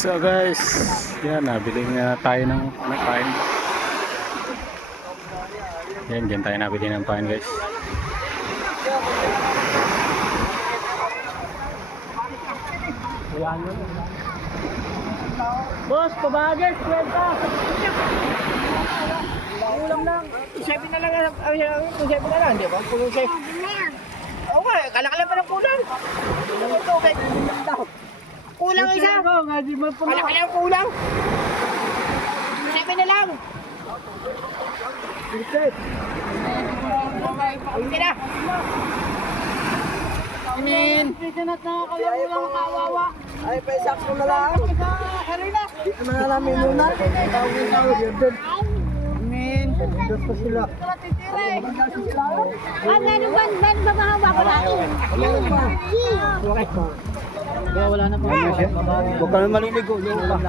So guys, yan, nabili nga tayo ng ano, pain. Yan, dyan tayo nabili ng pain guys. Boss, pabagas, kwenta. Ulam lang. Sabi na lang, ay, sabi na lang, di ba? Kung sabi. Oo nga, kalakala pa ng kulang. Ito, kahit Kulang isa. Kalakala ng kulang. Sabi na lang. Hindi na. Amin. Ay, ko na lang. Dito na lang namin muna. Tawagin na ako yun doon. Amin. Diyos ko sila. Ang ano ba, ba, babahawa ko lagi? Wala na pa. Huwag ka na maliligo. Yung lang.